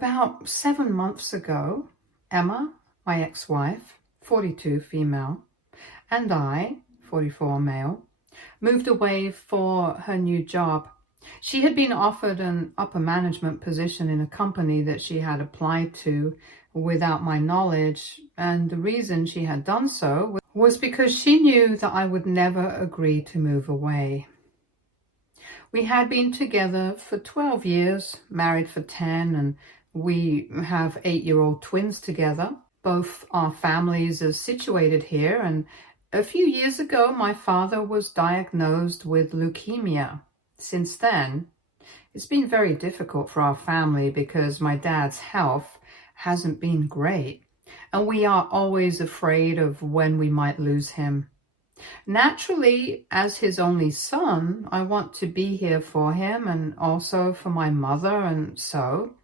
About 7 months ago, Emma, my ex-wife, 42 female, and I, 44 male, moved away for her new job. She had been offered an upper management position in a company that she had applied to without my knowledge, and the reason she had done so was because she knew that I would never agree to move away. We had been together for 12 years, married for 10, and we have 8-year-old twins together. Both our families are situated here, and a few years ago my father was diagnosed with leukemia. Since then, it's been very difficult for our family because my dad's health hasn't been great, and we are always afraid of when we might lose him. Naturally, as his only son, I want to be here for him and also for my mother, and so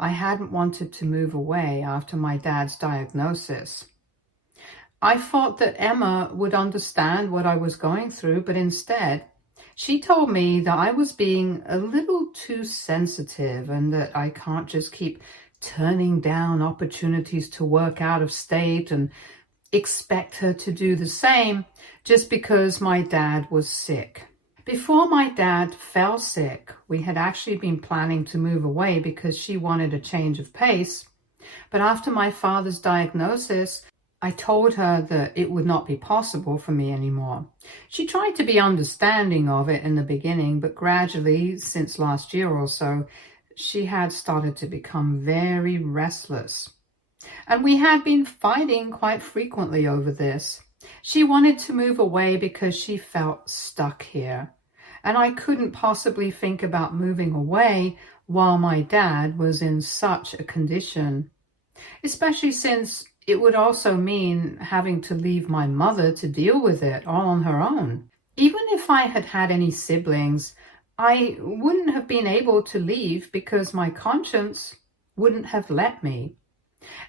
I hadn't wanted to move away after my dad's diagnosis. I thought that Emma would understand what I was going through, but instead, she told me that I was being a little too sensitive and that I can't just keep turning down opportunities to work out of state and expect her to do the same just because my dad was sick. Before my dad fell sick, we had actually been planning to move away because she wanted a change of pace. But after my father's diagnosis, I told her that it would not be possible for me anymore. She tried to be understanding of it in the beginning, but gradually, since last year or so, she had started to become very restless. And we had been fighting quite frequently over this. She wanted to move away because she felt stuck here. And I couldn't possibly think about moving away while my dad was in such a condition. Especially since it would also mean having to leave my mother to deal with it all on her own. Even if I had had any siblings, I wouldn't have been able to leave because my conscience wouldn't have let me.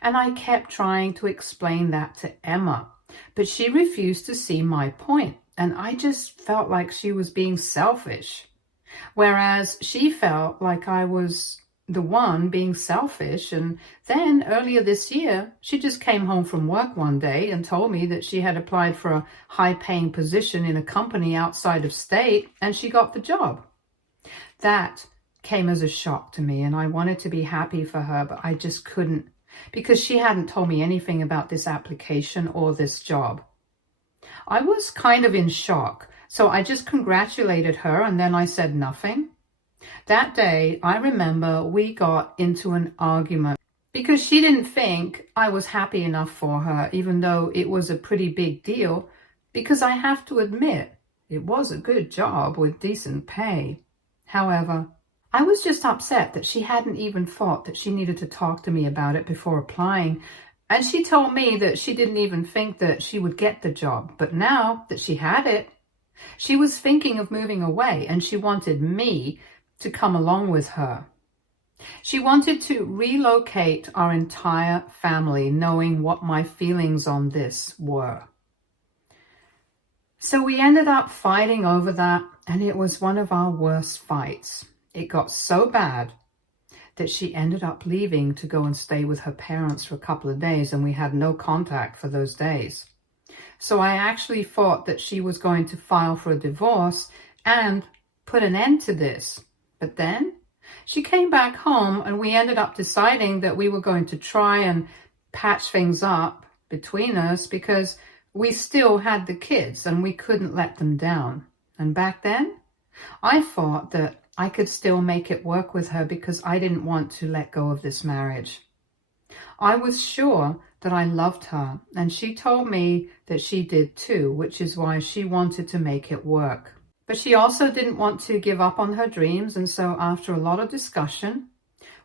And I kept trying to explain that to Emma, but she refused to see my point, and I just felt like she was being selfish, whereas she felt like I was the one being selfish. And then earlier this year, she just came home from work one day and told me that she had applied for a high-paying position in a company outside of state, and she got the job. That came as a shock to me, and I wanted to be happy for her, but I just couldn't, because she hadn't told me anything about this application or this job. I was kind of in shock, so I just congratulated her and then I said nothing. That day, I remember we got into an argument because she didn't think I was happy enough for her, even though it was a pretty big deal, because I have to admit, it was a good job with decent pay. However, I was just upset that she hadn't even thought that she needed to talk to me about it before applying. And she told me that she didn't even think that she would get the job. But now that she had it, she was thinking of moving away, and she wanted me to come along with her. She wanted to relocate our entire family, knowing what my feelings on this were. So we ended up fighting over that, and it was one of our worst fights. It got so bad that she ended up leaving to go and stay with her parents for a couple of days, and we had no contact for those days. So I actually thought that she was going to file for a divorce and put an end to this. But then she came back home, and we ended up deciding that we were going to try and patch things up between us because we still had the kids and we couldn't let them down. And back then, I thought that I could still make it work with her because I didn't want to let go of this marriage. I was sure that I loved her, and she told me that she did too, which is why she wanted to make it work. But she also didn't want to give up on her dreams, and so after a lot of discussion,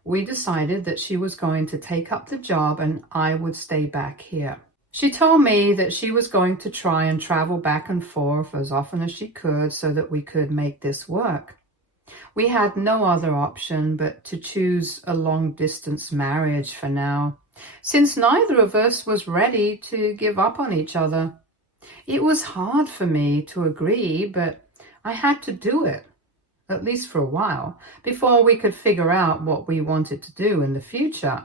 we decided that she was going to take up the job and I would stay back here. She told me that she was going to try and travel back and forth as often as she could so that we could make this work. We had no other option but to choose a long-distance marriage for now, since neither of us was ready to give up on each other. It was hard for me to agree, but I had to do it. at least for a while, before we could figure out what we wanted to do in the future.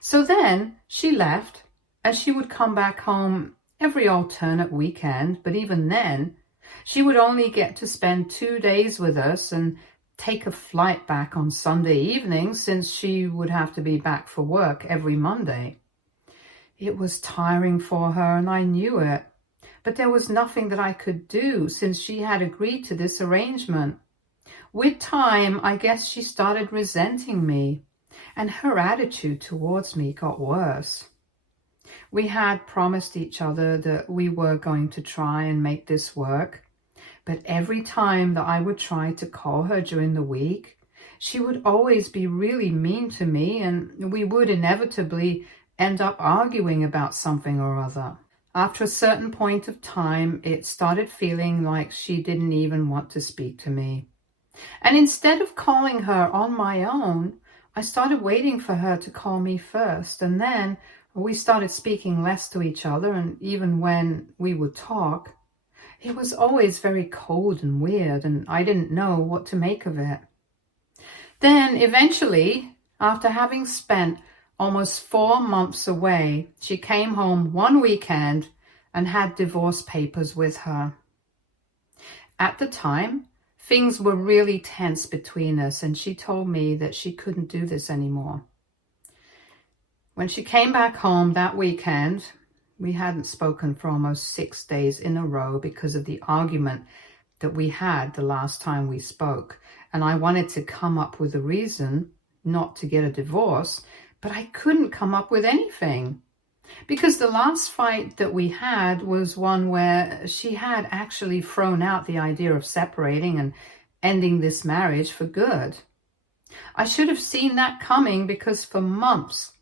So then she left, and she would come back home every alternate weekend, but even then, she would only get to spend 2 days with us and take a flight back on Sunday evening, since she would have to be back for work every Monday. It was tiring for her, and I knew it, but there was nothing that I could do since she had agreed to this arrangement. With time, I guess she started resenting me, and her attitude towards me got worse. We had promised each other that we were going to try and make this work, but every time that I would try to call her during the week, she would always be really mean to me, and we would inevitably end up arguing about something or other. After a certain point of time, it started feeling like she didn't even want to speak to me. And instead of calling her on my own, I started waiting for her to call me first, and then we started speaking less to each other, and even when we would talk, it was always very cold and weird, and I didn't know what to make of it. Then eventually, after having spent almost 4 months away, she came home one weekend and had divorce papers with her. At the time, things were really tense between us, and she told me that she couldn't do this anymore. When she came back home that weekend, we hadn't spoken for almost 6 days in a row because of the argument that we had the last time we spoke, and I wanted to come up with a reason not to get a divorce, but I couldn't come up with anything. Because the last fight that we had was one where she had actually thrown out the idea of separating and ending this marriage for good. I should have seen that coming, because for months,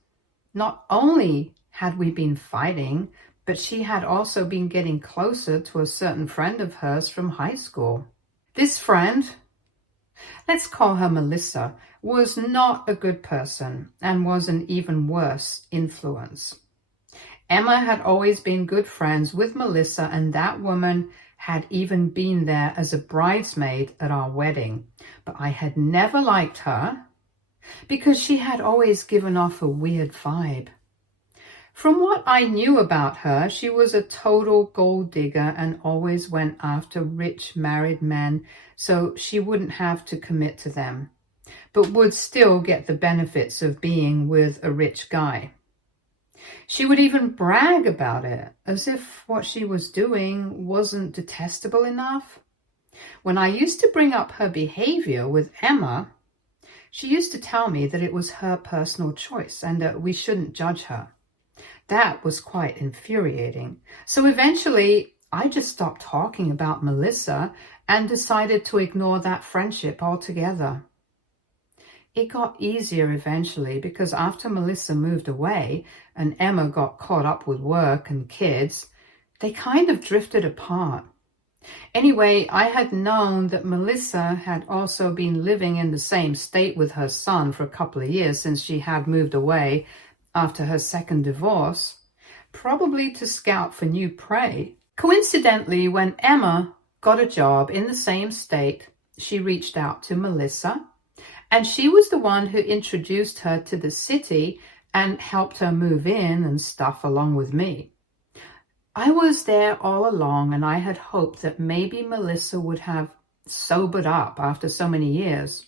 not only had we been fighting, but she had also been getting closer to a certain friend of hers from high school. This friend, let's call her Melissa, was not a good person and was an even worse influence. Emma had always been good friends with Melissa, and that woman had even been there as a bridesmaid at our wedding. But I had never liked her because she had always given off a weird vibe. From what I knew about her, she was a total gold digger and always went after rich married men so she wouldn't have to commit to them, but would still get the benefits of being with a rich guy. She would even brag about it, as if what she was doing wasn't detestable enough. When I used to bring up her behavior with Emma, she used to tell me that it was her personal choice and that we shouldn't judge her. That was quite infuriating. So eventually, I just stopped talking about Melissa and decided to ignore that friendship altogether. It got easier eventually, because after Melissa moved away and Emma got caught up with work and kids, they kind of drifted apart. Anyway, I had known that Melissa had also been living in the same state with her son for a couple of years since she had moved away after her second divorce, probably to scout for new prey. Coincidentally, when Emma got a job in the same state, she reached out to Melissa, and she was the one who introduced her to the city and helped her move in and stuff along with me. I was there all along, and I had hoped that maybe Melissa would have sobered up after so many years,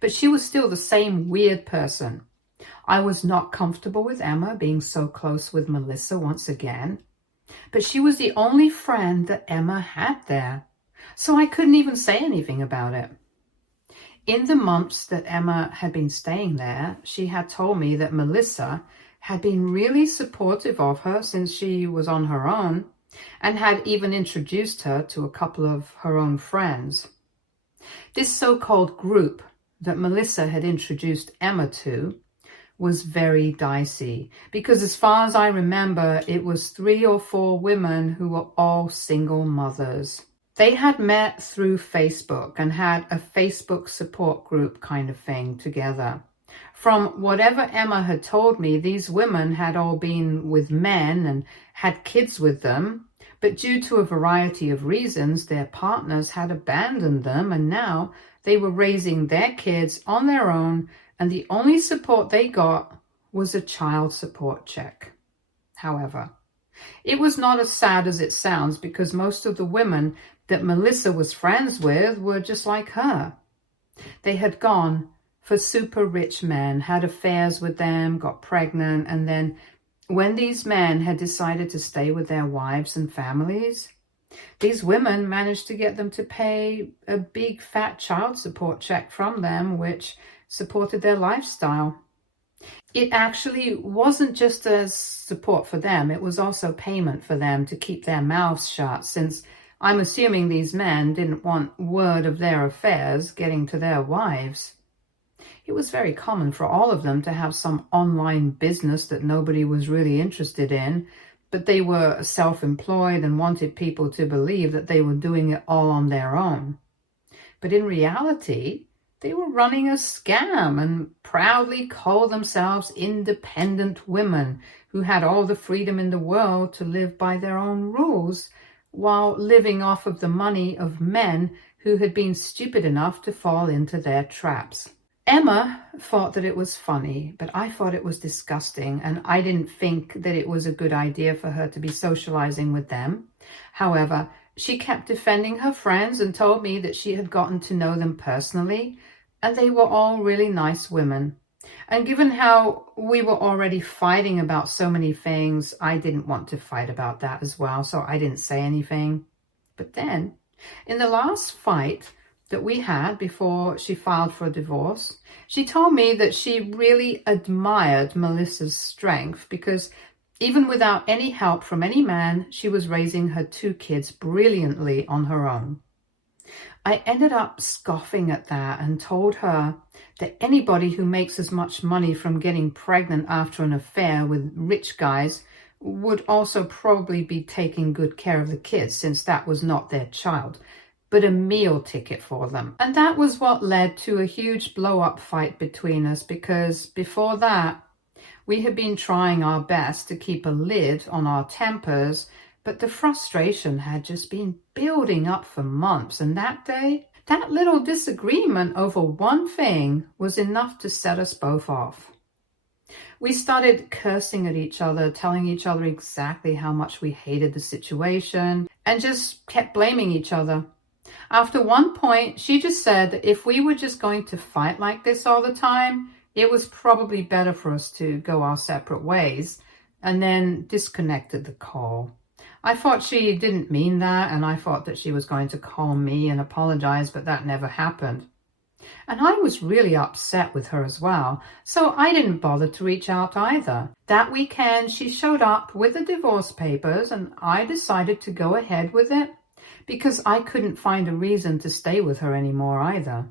but she was still the same weird person. I was not comfortable with Emma being so close with Melissa once again, but she was the only friend that Emma had there, so I couldn't even say anything about it. In the months that Emma had been staying there, she had told me that Melissa had been really supportive of her since she was on her own, and had even introduced her to a couple of her own friends. This so-called group that Melissa had introduced Emma to was very dicey, because as far as I remember, it was 3 or 4 women who were all single mothers. They had met through Facebook and had a Facebook support group kind of thing together. From whatever Emma had told me, these women had all been with men and had kids with them, but due to a variety of reasons, their partners had abandoned them, and now They were raising their kids on their own, and the only support they got was a child support check. However, it was not as sad as it sounds, because most of the women that Melissa was friends with were just like her. They had gone for super rich men, had affairs with them, got pregnant, and then when these men had decided to stay with their wives and families, these women managed to get them to pay a big fat child support check from them, which supported their lifestyle. It actually wasn't just as support for them, it was also payment for them to keep their mouths shut, since I'm assuming these men didn't want word of their affairs getting to their wives. It was very common for all of them to have some online business that nobody was really interested in, but they were self-employed and wanted people to believe that they were doing it all on their own. But in reality, they were running a scam and proudly called themselves independent women who had all the freedom in the world to live by their own rules, while living off of the money of men who had been stupid enough to fall into their traps. Emma thought that it was funny, but I thought it was disgusting, and I didn't think that it was a good idea for her to be socializing with them. However, she kept defending her friends and told me that she had gotten to know them personally, and they were all really nice women. And given how we were already fighting about so many things, I didn't want to fight about that as well, so I didn't say anything. But then, in the last fight that we had before she filed for a divorce, she told me that she really admired Melissa's strength, because even without any help from any man, she was raising her 2 kids brilliantly on her own. I ended up scoffing at that and told her that anybody who makes as much money from getting pregnant after an affair with rich guys would also probably be taking good care of the kids, since that was not their child, but a meal ticket for them. And that was what led to a huge blow-up fight between us, because before that, we had been trying our best to keep a lid on our tempers, but the frustration had just been building up for months. And that day, that little disagreement over one thing was enough to set us both off. We started cursing at each other, telling each other exactly how much we hated the situation, and just kept blaming each other. After one point, she just said that if we were just going to fight like this all the time, it was probably better for us to go our separate ways, and then disconnected the call. I thought she didn't mean that, and I thought that she was going to call me and apologize, but that never happened. And I was really upset with her as well, so I didn't bother to reach out either. That weekend, she showed up with the divorce papers, and I decided to go ahead with it, because I couldn't find a reason to stay with her anymore either.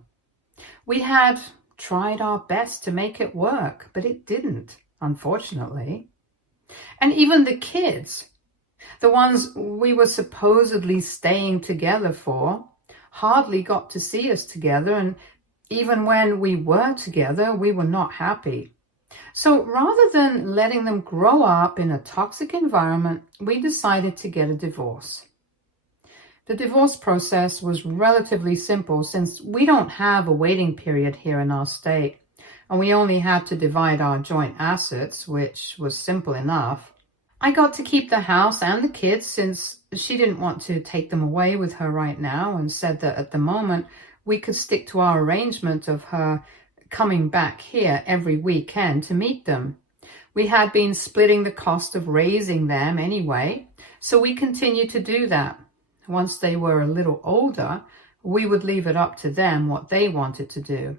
We had tried our best to make it work, but it didn't, unfortunately. And even the kids, the ones we were supposedly staying together for, hardly got to see us together, and even when we were together, we were not happy. So rather than letting them grow up in a toxic environment, we decided to get a divorce. The divorce process was relatively simple, since we don't have a waiting period here in our state, and we only had to divide our joint assets, which was simple enough. I got to keep the house and the kids, since she didn't want to take them away with her right now, and said that at the moment we could stick to our arrangement of her coming back here every weekend to meet them. We had been splitting the cost of raising them anyway, so we continued to do that. Once they were a little older, we would leave it up to them what they wanted to do.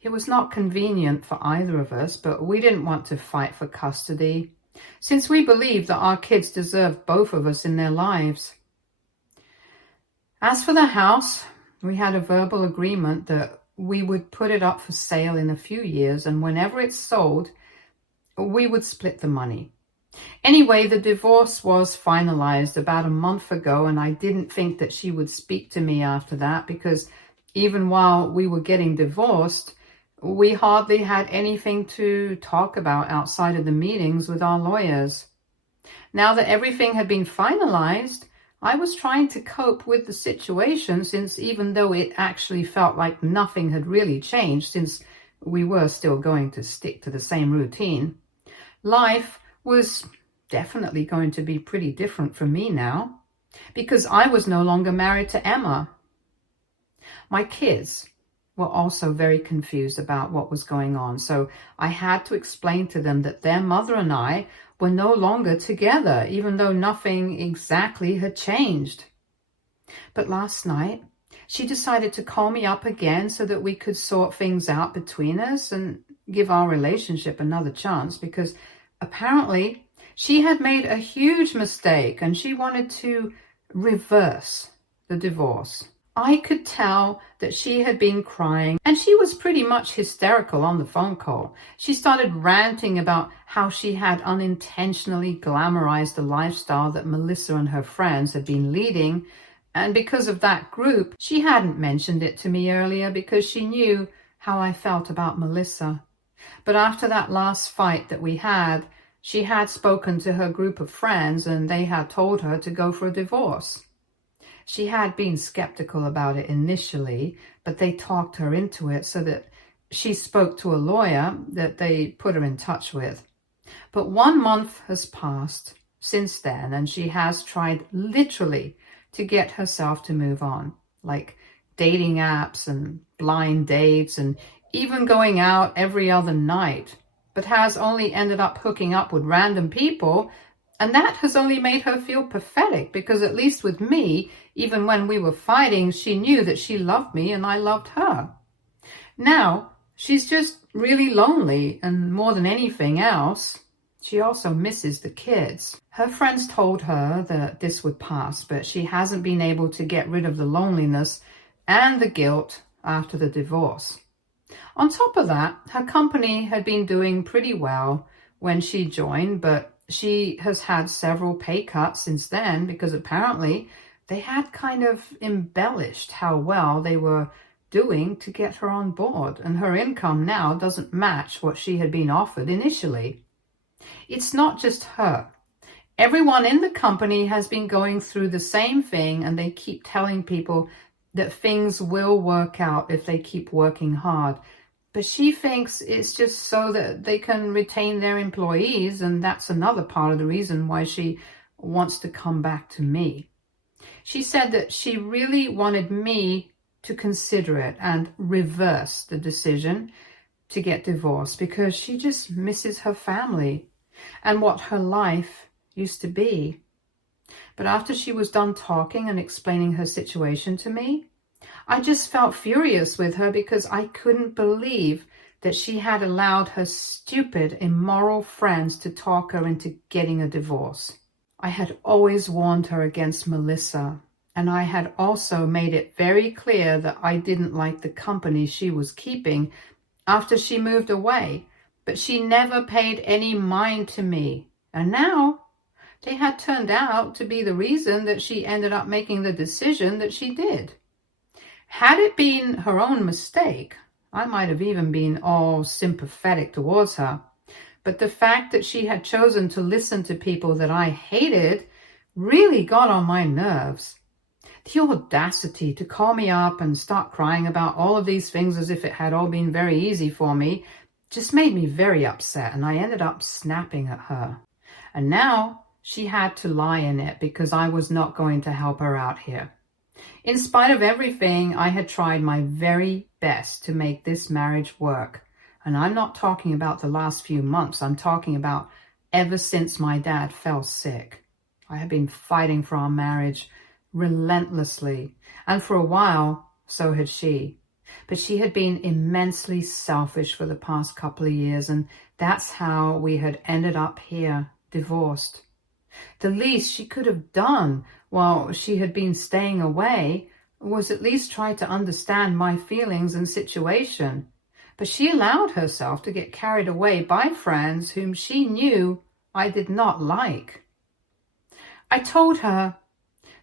It was not convenient for either of us, but we didn't want to fight for custody, since we believed that our kids deserved both of us in their lives. As for the house, we had a verbal agreement that we would put it up for sale in a few years, and whenever it's sold, we would split the money. Anyway, the divorce was finalized about a month ago, and I didn't think that she would speak to me after that, because even while we were getting divorced, we hardly had anything to talk about outside of the meetings with our lawyers. Now that everything had been finalized, I was trying to cope with the situation, since even though it actually felt like nothing had really changed, since we were still going to stick to the same routine, life was definitely going to be pretty different for me now, because I was no longer married to Emma. My kids were also very confused about what was going on, so I had to explain to them that their mother and I were no longer together, even though nothing exactly had changed. But last night, she decided to call me up again so that we could sort things out between us and give our relationship another chance, because apparently she had made a huge mistake and she wanted to reverse the divorce. I could tell that she had been crying, and she was pretty much hysterical on the phone call. She started ranting about how she had unintentionally glamorized the lifestyle that Melissa and her friends had been leading, and because of that group, she hadn't mentioned it to me earlier because she knew how I felt about Melissa. But after that last fight that we had, she had spoken to her group of friends and they had told her to go for a divorce. She had been skeptical about it initially, but they talked her into it so that she spoke to a lawyer that they put her in touch with. But 1 month has passed since then, and she has tried literally to get herself to move on, like dating apps and blind dates and even going out every other night, but has only ended up hooking up with random people. And that has only made her feel pathetic, because at least with me, even when we were fighting, she knew that she loved me and I loved her. Now, she's just really lonely, and more than anything else, she also misses the kids. Her friends told her that this would pass, but she hasn't been able to get rid of the loneliness and the guilt after the divorce. On top of that, her company had been doing pretty well when she joined, but she has had several pay cuts since then, because apparently they had kind of embellished how well they were doing to get her on board, and her income now doesn't match what she had been offered initially. It's not just her. Everyone in the company has been going through the same thing, and they keep telling people that things will work out if they keep working hard. But she thinks it's just so that they can retain their employees, and that's another part of the reason why she wants to come back to me. She said that she really wanted me to consider it and reverse the decision to get divorced, because she just misses her family and what her life used to be. But after she was done talking and explaining her situation to me, I just felt furious with her, because I couldn't believe that she had allowed her stupid, immoral friends to talk her into getting a divorce. I had always warned her against Melissa, and I had also made it very clear that I didn't like the company she was keeping after she moved away, but she never paid any mind to me. And now they had turned out to be the reason that she ended up making the decision that she did. Had it been her own mistake, I might have even been all sympathetic towards her. But the fact that she had chosen to listen to people that I hated really got on my nerves. The audacity to call me up and start crying about all of these things as if it had all been very easy for me just made me very upset, and I ended up snapping at her. And now she had to lie in it because I was not going to help her out here. In spite of everything, I had tried my very best to make this marriage work. And I'm not talking about the last few months. I'm talking about ever since my dad fell sick. I had been fighting for our marriage relentlessly. And for a while, so had she. But she had been immensely selfish for the past couple of years. And that's how we had ended up here, divorced. The least she could have done while she had been staying away was at least try to understand my feelings and situation. But she allowed herself to get carried away by friends whom she knew I did not like. I told her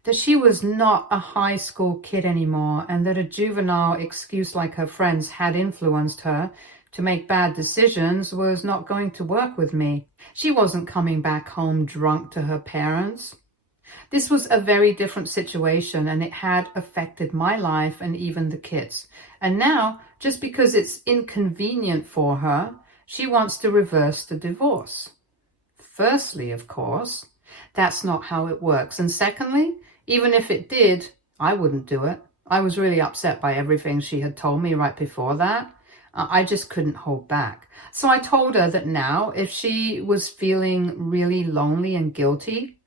that she was not a high school kid anymore, and that a juvenile excuse like her friends had influenced her to make bad decisions was not going to work with me. She wasn't coming back home drunk to her parents. This was a very different situation, and it had affected my life and even the kids. And now, just because it's inconvenient for her, she wants to reverse the divorce. Firstly, of course, that's not how it works. And secondly, even if it did, I wouldn't do it. I was really upset by everything she had told me right before that. I just couldn't hold back. So I told her that now, if she was feeling really lonely and guilty,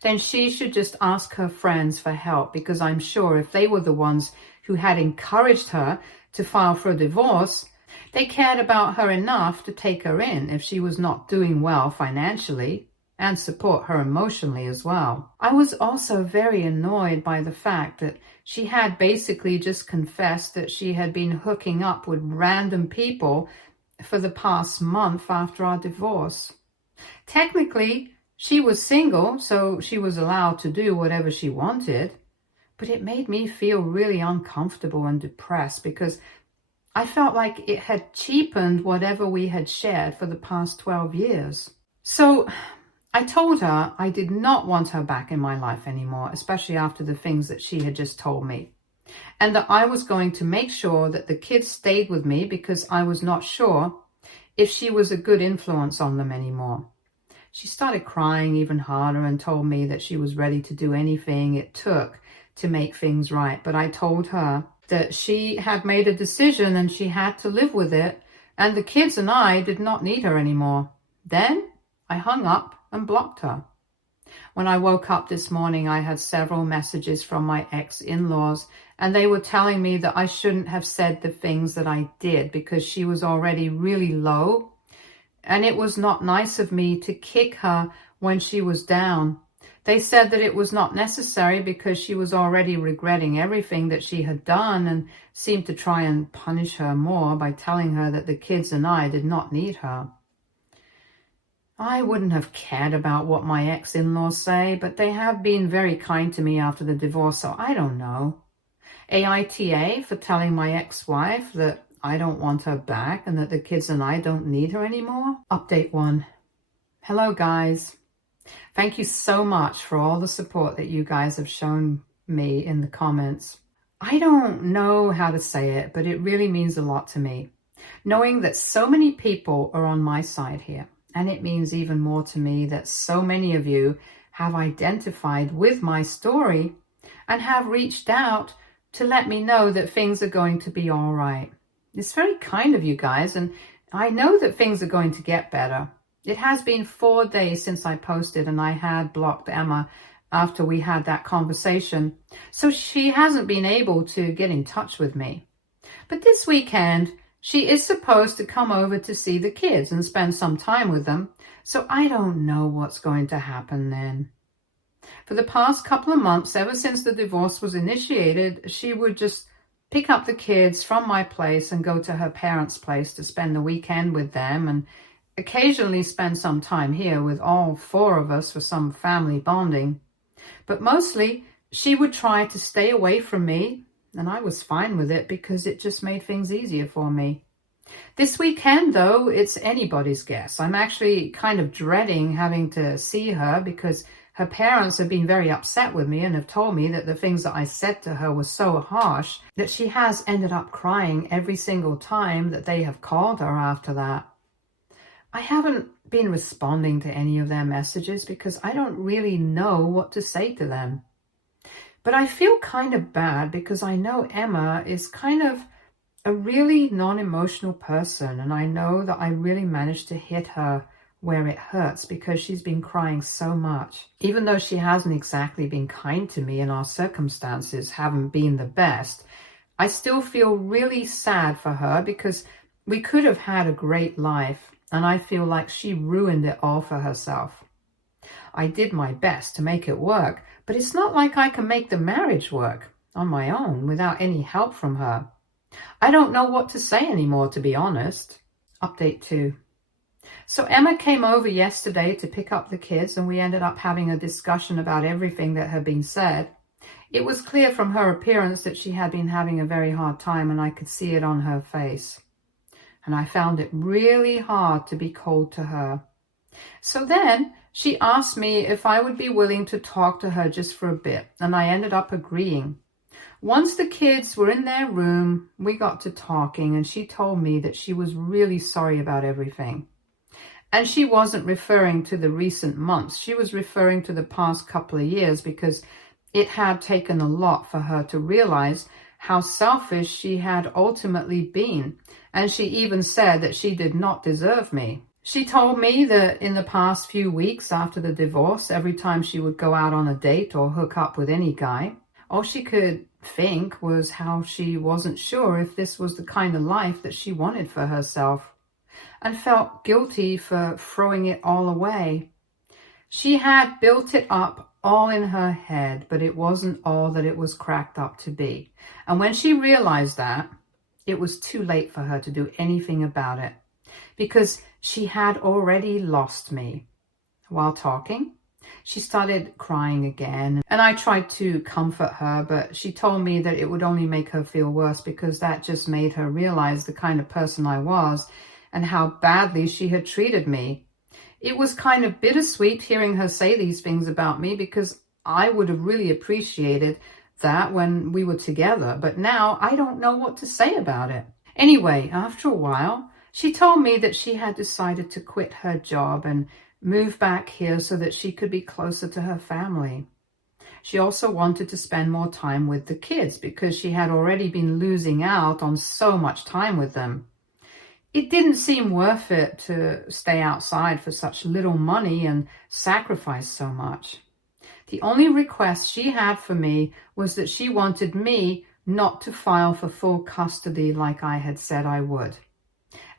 then she should just ask her friends for help, because I'm sure if they were the ones who had encouraged her to file for a divorce, they cared about her enough to take her in if she was not doing well financially, and support her emotionally as well. I was also very annoyed by the fact that she had basically just confessed that she had been hooking up with random people for the past month after our divorce. Technically, she was single, so she was allowed to do whatever she wanted, but it made me feel really uncomfortable and depressed, because I felt like it had cheapened whatever we had shared for the past 12 years. So I told her I did not want her back in my life anymore, especially after the things that she had just told me, and that I was going to make sure that the kids stayed with me, because I was not sure if she was a good influence on them anymore. She started crying even harder and told me that she was ready to do anything it took to make things right. But I told her that she had made a decision and she had to live with it, and the kids and I did not need her anymore. Then I hung up and blocked her. When I woke up this morning, I had several messages from my ex-in-laws, and they were telling me that I shouldn't have said the things that I did, because she was already really low, and it was not nice of me to kick her when she was down. They said that it was not necessary because she was already regretting everything that she had done, and seemed to try and punish her more by telling her that the kids and I did not need her. I wouldn't have cared about what my ex-in-laws say, but they have been very kind to me after the divorce, so I don't know. AITA for telling my ex-wife that I don't want her back and that the kids and I don't need her anymore. Update 1. Hello, guys. Thank you so much for all the support that you guys have shown me in the comments. I don't know how to say it, but it really means a lot to me, knowing that so many people are on my side here. And it means even more to me that so many of you have identified with my story and have reached out to let me know that things are going to be all right. It's very kind of you guys, and I know that things are going to get better. It has been 4 days since I posted, and I had blocked Emma after we had that conversation, so she hasn't been able to get in touch with me. But this weekend, she is supposed to come over to see the kids and spend some time with them, so I don't know what's going to happen then. For the past couple of months, ever since the divorce was initiated, she would just pick up the kids from my place and go to her parents' place to spend the weekend with them, and occasionally spend some time here with all 4 of us for some family bonding. But mostly, she would try to stay away from me, and I was fine with it because it just made things easier for me. This weekend, though, it's anybody's guess. I'm actually kind of dreading having to see her, because her parents have been very upset with me and have told me that the things that I said to her were so harsh that she has ended up crying every single time that they have called her after that. I haven't been responding to any of their messages because I don't really know what to say to them. But I feel kind of bad because I know Emma is kind of a really non-emotional person, and I know that I really managed to hit her where it hurts because she's been crying so much. Even though she hasn't exactly been kind to me and our circumstances haven't been the best, I still feel really sad for her because we could have had a great life, and I feel like she ruined it all for herself. I did my best to make it work, but it's not like I can make the marriage work on my own without any help from her. I don't know what to say anymore, to be honest. Update 2. So Emma came over yesterday to pick up the kids, and we ended up having a discussion about everything that had been said. It was clear from her appearance that she had been having a very hard time, and I could see it on her face. And I found it really hard to be cold to her. So then she asked me if I would be willing to talk to her just for a bit, and I ended up agreeing. Once the kids were in their room, we got to talking, and she told me that she was really sorry about everything. And she wasn't referring to the recent months. She was referring to the past couple of years, because it had taken a lot for her to realize how selfish she had ultimately been. And she even said that she did not deserve me. She told me that in the past few weeks after the divorce, every time she would go out on a date or hook up with any guy, all she could think was how she wasn't sure if this was the kind of life that she wanted for herself, and felt guilty for throwing it all away. She had built it up all in her head, but it wasn't all that it was cracked up to be. And when she realized that, it was too late for her to do anything about it, because she had already lost me. While talking, she started crying again, and I tried to comfort her, but she told me that it would only make her feel worse, because that just made her realize the kind of person I was and how badly she had treated me. It was kind of bittersweet hearing her say these things about me, because I would have really appreciated that when we were together, but now I don't know what to say about it. Anyway, after a while, she told me that she had decided to quit her job and move back here so that she could be closer to her family. She also wanted to spend more time with the kids, because she had already been losing out on so much time with them. It didn't seem worth it to stay outside for such little money and sacrifice so much. The only request she had for me was that she wanted me not to file for full custody like I had said I would.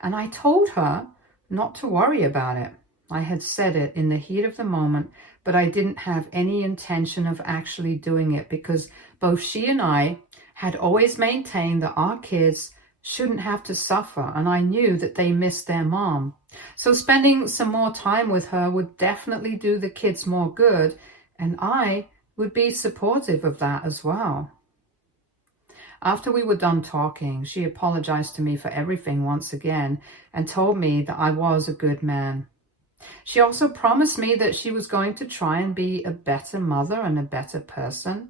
And I told her not to worry about it. I had said it in the heat of the moment, but I didn't have any intention of actually doing it, because both she and I had always maintained that our kids shouldn't have to suffer, and I knew that they missed their mom. So spending some more time with her would definitely do the kids more good, and I would be supportive of that as well. After we were done talking, she apologized to me for everything once again and told me that I was a good man. She also promised me that she was going to try and be a better mother and a better person,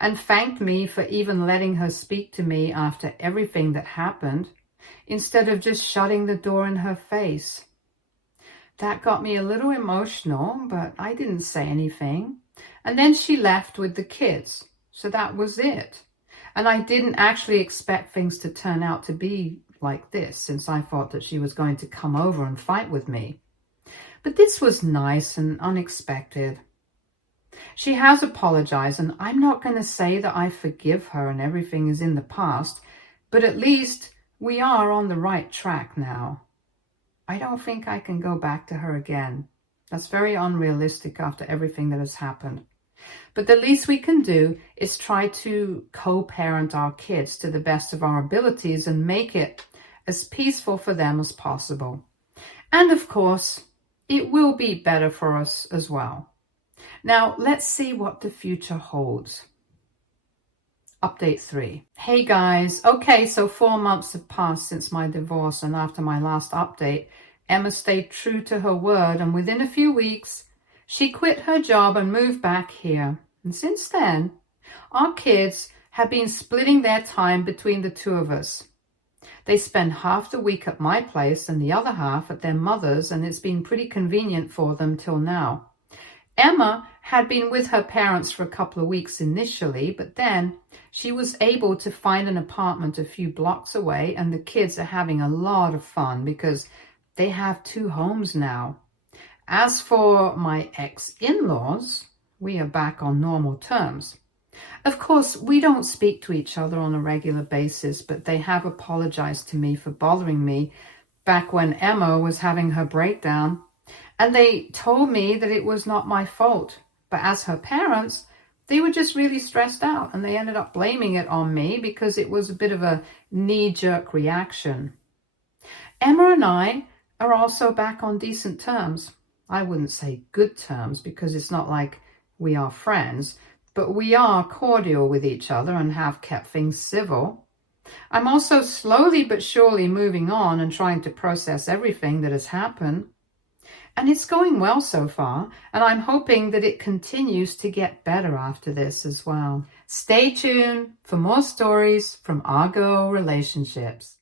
and thanked me for even letting her speak to me after everything that happened, instead of just shutting the door in her face. That got me a little emotional, but I didn't say anything. And then she left with the kids, so that was it. And I didn't actually expect things to turn out to be like this, since I thought that she was going to come over and fight with me. But this was nice and unexpected. She has apologized, and I'm not going to say that I forgive her and everything is in the past, but at least we are on the right track now. I don't think I can go back to her again. That's very unrealistic after everything that has happened. But the least we can do is try to co-parent our kids to the best of our abilities and make it as peaceful for them as possible. And of course, it will be better for us as well. Now, let's see what the future holds. Update 3. Hey guys, okay, so 4 months have passed since my divorce, and after my last update, Emma stayed true to her word, and within a few weeks, she quit her job and moved back here. And since then, our kids have been splitting their time between the two of us. They spend half the week at my place and the other half at their mother's, and it's been pretty convenient for them till now. Emma had been with her parents for a couple of weeks initially, but then she was able to find an apartment a few blocks away, and the kids are having a lot of fun because they have 2 homes now. As for my ex-in-laws, we are back on normal terms. Of course, we don't speak to each other on a regular basis, but they have apologized to me for bothering me back when Emma was having her breakdown. And they told me that it was not my fault. But as her parents, they were just really stressed out, and they ended up blaming it on me because it was a bit of a knee-jerk reaction. Emma and I are also back on decent terms. I wouldn't say good terms because it's not like we are friends, but we are cordial with each other and have kept things civil. I'm also slowly but surely moving on and trying to process everything that has happened. And it's going well so far, and I'm hoping that it continues to get better after this as well. Stay tuned for more stories from our girl relationships.